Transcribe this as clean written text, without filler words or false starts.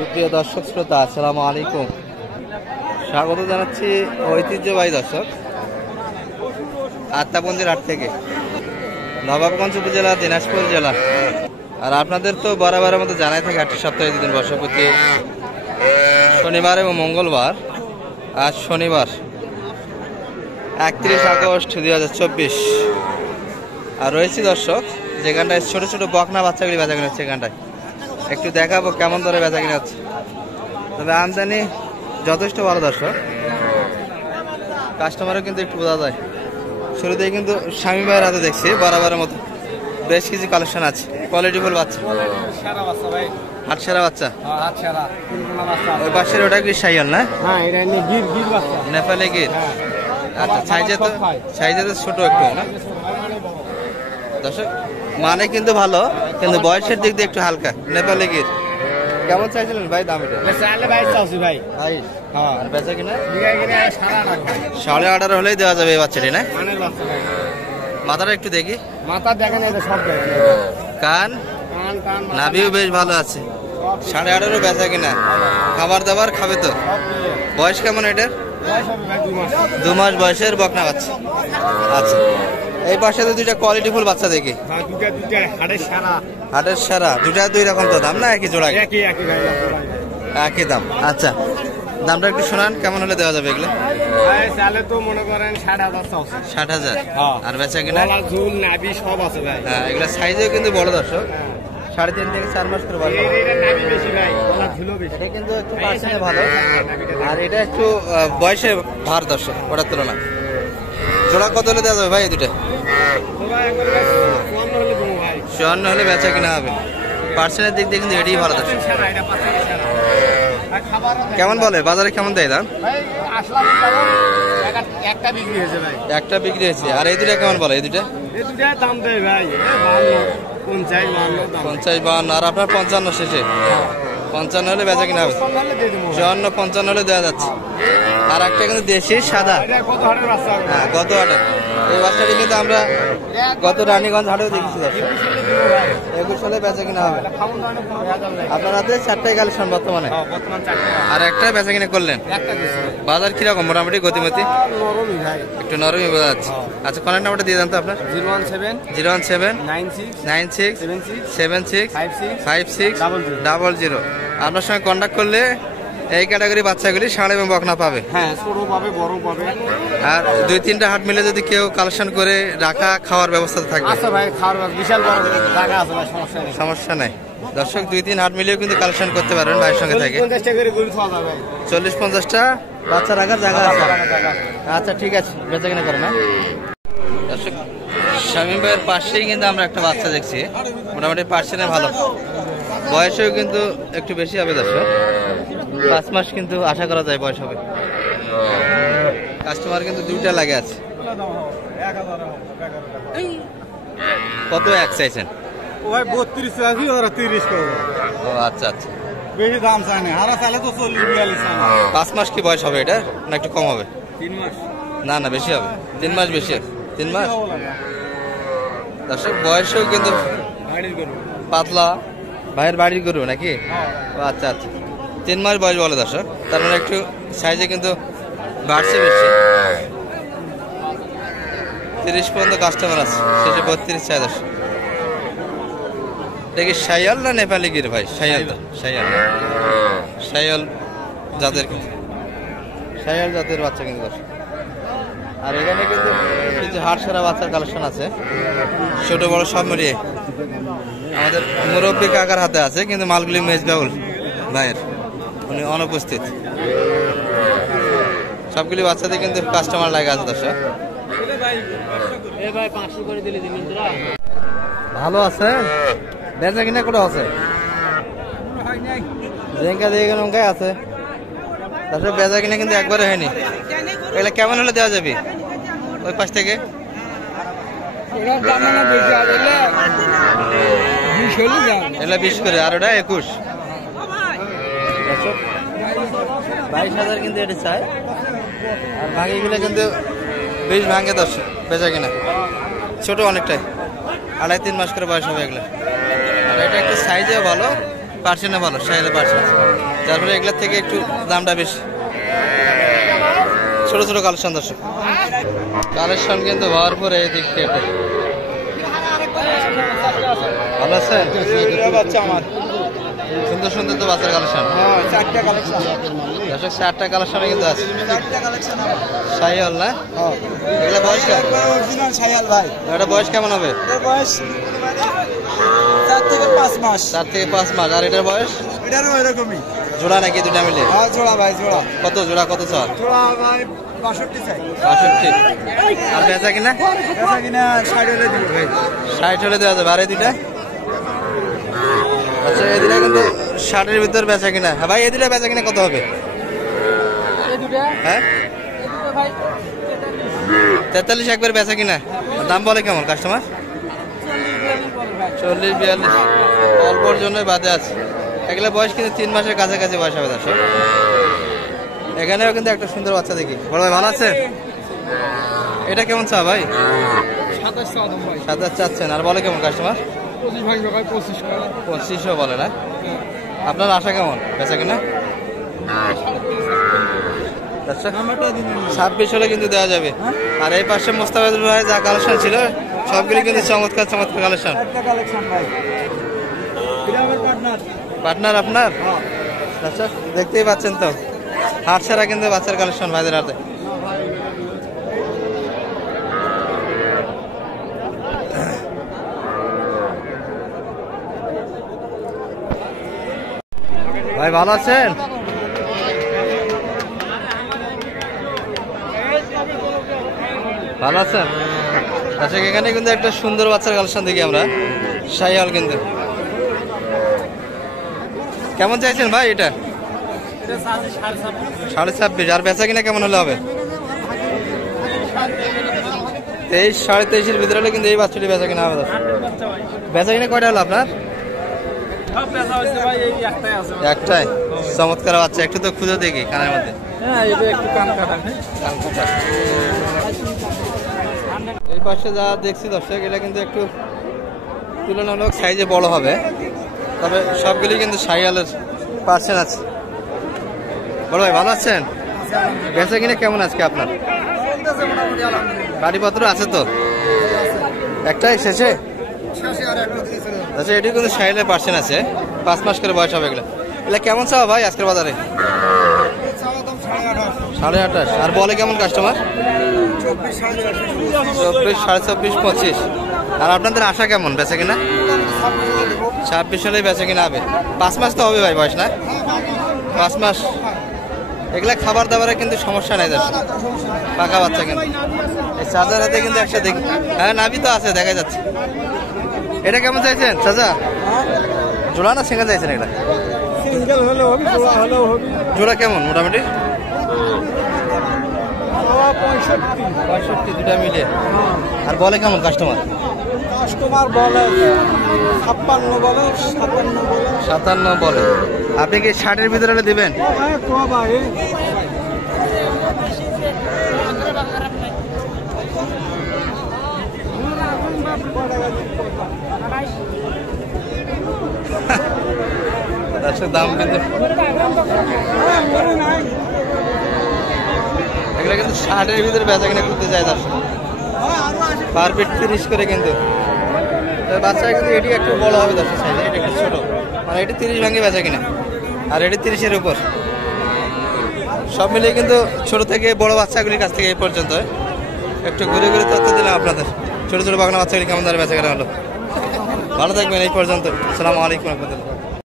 সুপ্রিয় দর্শক শ্রোতা, আসসালামু আলাইকুম। স্বাগত জানাচ্ছি ঐতিহ্যবাহী দর্শক আত্মাপঞ্জির হাট থেকে, নবাবগঞ্জ উপজেলা, দিনাজপুর জেলা। আর আপনাদের তো বরাবরের মতো জানাই থাকে হাটটি সপ্তাহে দুদিন বসে, প্রতি শনিবার এবং মঙ্গলবার। আজ শনিবার 31 আগস্ট 2024। আর রয়েছি দর্শক যেখানটায় ছোট ছোট বকনা বাচ্চাগুলি বেচা কিনা হচ্ছে। এখানটায় একটু দেখাবো কেমন দরে বেচা কিনা হচ্ছে। তবে আমদানি যথেষ্ট ভালো দর্শক, কাস্টমারও কিন্তু একটু বোঝা যায়। শুরুতেই কিন্তু স্বামী ভাইয়ের হাতে দেখছি বরাবরের মতো বেশ কিছু কালেকশন আছে, কোয়ালিটিফুল বাচ্চা, হাট সেরা বাচ্চা। ওই পাশের ওটা কি শাইয়াল না? নেপালি গির। আচ্ছা, সাইজে তো ছোট একটু না দর্শক, মানে কিন্তু ভালো, কিন্তু বয়সের দিক দিয়ে একটু হালকা। নেপালি গির কেমন চাইছিলেন ভাই দাম? এটা বেচা কিনা 18.5 হলেই দেওয়া যাবে এই বাচ্চাটি না? মাথাটা একটু দেখি, মাথা দেখেন, কান নাভিও বেশ ভালো আছে। 18.5 বেচা কিনা, খাবার দাবার খাবে তো? বয়স কেমন এটার? 2 মাস বয়সের বকনা বাচ্চা। আচ্ছা, এই পাশে তো দুইটা কোয়ালিটিফুল বাচ্চা দেখি, হাটের সারা। দুটা দুই রকম তো দাম না? একই জোড়া? একই দাম। আচ্ছা, দামটা একটু শোনান, কেমন হলে দেওয়া যাবে এগুলো? তো মনে করেন 60,000। আর বেচা কিনা সব আছে ভাই। হ্যাঁ, এগুলো সাইজেও কিন্তু বড় দর্শক, 3.5 থেকে 4 মাস করে বয়স। এটা কিন্তু একটু পার্সেন্টে ভালো, আর এটা একটু বয়সে ভার দর্শক ওটার তুলনায়। জোড়া কত হলে দেওয়া যাবে ভাই? এই দুটো 54 হলে বেচা কিনা হবে। পার্সেন্টের দিক দিয়ে কিন্তু এটাই ভালো দর্শক। কেমন বলে বাজারে, কেমন দেয় দাম? একটা বিক্রি হয়েছে। আর এই দুটা কেমন বলে? এই দুটা দাম দেয় ভাই 50-52। আর আপনার 55 শেষে? 55 হলে বেচা কিনা হবে। 54-55 হলে দেওয়া যাচ্ছে। আর একটা কিন্তু দেশি সাদা, হ্যাঁ গত হাটে। এই বাচ্চাটি কিন্তু আমরা গত রানীগঞ্জ হাটেও দেখেছি দর্শক। 21 সালে বেচা কিনা হবে। আপনার হাতে 4টাই কালেকশন বর্তমানে, আর একটা বেচা কিনা করলেন। বাজার কিরকম মোটামুটি গতিমতি? একটু নরমই বোঝা যাচ্ছে। আচ্ছা, কন্ট্যাক্ট নাম্বারটা দিয়ে দেন তো আপনার। 01796765600। আপনার সঙ্গে কন্ট্যাক্ট করলে এই ক্যাটাগরি বাচ্চাগুলি ষাঁড় এবং বকনা পাবে। হ্যাঁ, ছোট পাবে, বড় পাবে। আর 2-3টা হাট মিলে যদি কেউ কালেকশন করে রাখা খাওয়ার ব্যবস্থা থাকবে। আচ্ছা ভাই, খাওয়ার বিশাল বড় জায়গা আছে ভাই, সমস্যা নাই দর্শক। 2-3 হাট মিলেও কিন্তু কালেকশন করতে পারবেন ভাইয়ের সঙ্গে থাকে। 40-50টা বাচ্চা রাখার জায়গা আছে। আচ্ছা ঠিক আছে, বেচা কিনা করে না দর্শক। শামীম ভাইয়ের পাশেই কিন্তু আমরা একটা বাচ্চা দেখছি, মোটামুটি পার্সেন্টে ভালো, বয়সেও কিন্তু একটু বেশি হবে দর্শক। 5 মাস কিন্তু আশা করা যায় বয়স হবে। কাস্টমার কিন্তু 2টা লাগে আছে। কত এক চাইছেন? ভাই 32 চাইছি, ওরা 30 করবে। ও আচ্ছা আচ্ছা, বেশি দাম চাই না। হারা চাইলে তো 40-42 চাই। 5 মাস কি বয়স হবে এটা, না একটু কম হবে? 3 মাস। না না, বেশি হবে, 3 মাস বেশি। 3 মাস দর্শক। বয়সেও কিন্তু পাতলা, ভাইয়ের বাড়ির গরু নাকি? আচ্ছা আচ্ছা, 3 মাস বয়স বলে দর্শক। তার মানে একটু সাইজে কিন্তু বাড়ছে বেশি। 30 পর্যন্ত কাস্টমার আছে, শেষে 32 চাই দর্শক। এটা কি শাইয়াল না নেপালি গির ভাই? শাইয়াল তো, শাইয়াল জাতের, শাইয়াল জাতের বাচ্চা কিন্তু দর্শক। আর এখানে কিন্তু কিছু হাট সেরা বাচ্চার কালেকশন আছে, ছোট বড় সব মিলিয়ে। আমাদের মুরব্বী কাকার হাতে আছে, কিন্তু মালগুলি মেজবাউল ভাইয়ের, উনি অনুপস্থিত। সবগুলি বাচ্চাদের কিন্তু কাস্টমার লাগে আছে দর্শক। ভালো আছে, বেচা কিনা করে আছে, জেঙ্কা দিয়ে নৌকায় আছে দর্শক। বেচা কিনা কিন্তু একবারে হয়নি। এগুলো কেমন হলে দেওয়া যাবে ওই পাশ থেকে? 20 করে, আর ওটা 21। 22,000 কিন্তু এটা চাই। আর ভাঙিগুলো কিন্তু বেশ ভাঙে দর্শক, বেচা কিনা ছোট অনেকটাই, 2.5-3 মাস করে বয়স হবে এগুলো। আর এটা একটু সাইজেও ভালো, পার্সেন্টে ভালো, শাহিওয়ালের পার্সেন্ট, যার ফলে এগুলোর থেকে একটু দামটা বেশি। ছোট ছোট কালেকশন দর্শক, কালেকশন কিন্তু ভরপুর এই দিক থেকে। ভালো আছেন? আমার সুন্দর সুন্দর তো বাচ্চার কালেকশন। চারটা কালেকশন, দর্শক 4টা কালেকশনে কিন্তু আছে। চারটা কালেকশন শাহিওয়াল না? এগুলা বয়স কেমন? অরিজিনাল শাহিওয়াল ভাই। এটা বয়স কেমন হবে? এর বয়স 4 থেকে 5 মাস। 4 থেকে 5 মাস। আর এটার বয়স? এটারও এরকমই জোড়া নাকি দুটা মিলে? হ্যাঁ জোড়া ভাই, জোড়া। কত জোড়া, কত চার? জোড়া ভাই 62 চাই। 62। আর বেচা কিনা? বেচা কিনা 60 হলে দিব ভাই। 60 হলে দেওয়া যাবে। আর এই দুটা? আচ্ছা, এই দুটা কিন্তু 60-এর ভিতর বেচা কিনা। হ্যাঁ ভাই, এই দুটা বেচা কিনা কত হবে? হ্যাঁ 43 একবার বেচা কিনা। দাম বলে কেমন কাস্টমার? 40-42। অল্পর জন্য বাদে আছে। এগুলো বয়স কিন্তু 3 মাসের কাছাকাছি বয়স হবে দর্শক। এখানেও কিন্তু একটা সুন্দর বাচ্চা দেখি। বড় ভাই ভালো আছে? এটা কেমন চা ভাই? 27 চাচ্ছেন। আর বলে কেমন কাস্টমার? 25 বলে না? আপনার আশা কেমন বেচা কিনা? 26 হলে কিন্তু দেওয়া যাবে। আর এই পাশে মোস্তাফিজুল ভাই যা কালেকশন ছিল সবগুলি কিন্তু চমৎকার চমৎকার কালেকশন। পার্টনার আপনার? আচ্ছা, দেখতেই পাচ্ছেন তো হাট ছাড়া কিন্তু বাচ্চার কালেকশন ভাইদের হাতে। ভাই ভালো আছেন? ভালো আছেন? আচ্ছা, এখানে কিন্তু একটা সুন্দর বাচ্চার কালেকশন দেখি আমরা, শাহিওয়াল কিন্তু। কেমন চাইছেন ভাই এটা? 26.5। আর বেচা কিনা কেমন হলে হবে? 23, 23.5-এর ভিতরে হলে কিন্তু এই বাচ্চাটি বেচা কিনা হবে। বেচা কিনা কয়টা হলো আপনার? একটাই। চমৎকার বাচ্চা, একটু তো খুঁজে দেখি কানের মধ্যে। এই পাশে যা দেখছি দর্শক, এটা কিন্তু একটু তুলনামূলক সাইজে বড় হবে, তবে সবগুলি কিন্তু শাহিওয়ালের পার্সেন্ট আছে। বড় ভাই ভালো আছেন? বেচা কিনা কেমন আজকে আপনার? বাড়িপত্র আছে তো? একটাই শেষে? আচ্ছা, এটি কিন্তু শাহিওয়ালের পার্সেন্ট আছে, 5 মাস করে বয়স হবে এগুলো। এগুলো কেমন চাও ভাই আজকের বাজারে? 28.5। আর বলে কেমন কাস্টমার? 24, 24.5, 25। আর আপনাদের আশা কেমন বেচা কিনা? 26 হলেই বেচা কিনা হবে। 5 মাস তো হবে ভাই বয়স, না? 5 মাস। এগুলা খাবার দাবারে কিন্তু সমস্যা নাই দর্শক, পাকা বাচ্চা কিন্তু। এই চাচার হাতে কিন্তু একটা দেখি, হ্যাঁ নাভি তো আছে দেখা যাচ্ছে। এটা কেমন চাইছেন চাচা? জোড়া না সিঙ্গেল চাইছেন? এটা জোড়া কেমন মোটামুটি? 65 দুটা মিলিয়ে। আর বলে কেমন কাস্টমার? বলে 57 বলে। আপনি কি 60-এর ভিতরে হলে দিবেন? দাম কিন্তু এগুলো কিন্তু 60-এর ভিতরে বেচা কিনা করতে চাই দর্শক, পার পিট 30 করে কিন্তু। বাচ্চা কিন্তু এটি একটু বড় হবে দর্শক, সাইজে এটা একটু ছোট, মানে এটি 30 ভাঙে বেচা কিনা, আর এটি 30-এর উপর। সব মিলিয়ে কিন্তু ছোট থেকে বড় বাচ্চাগুলির কাছ থেকে এই পর্যন্ত একটু ঘুরে ঘুরে তথ্য দিলাম আপনাদের। ছোট ছোট বাগনা বাচ্চাগুলি কেমন দাঁড়িয়ে বেচা কেনা হলো। ভালো থাকবেন এই পর্যন্ত। আসসালামু আলাইকুম রহমতুল্লাহ।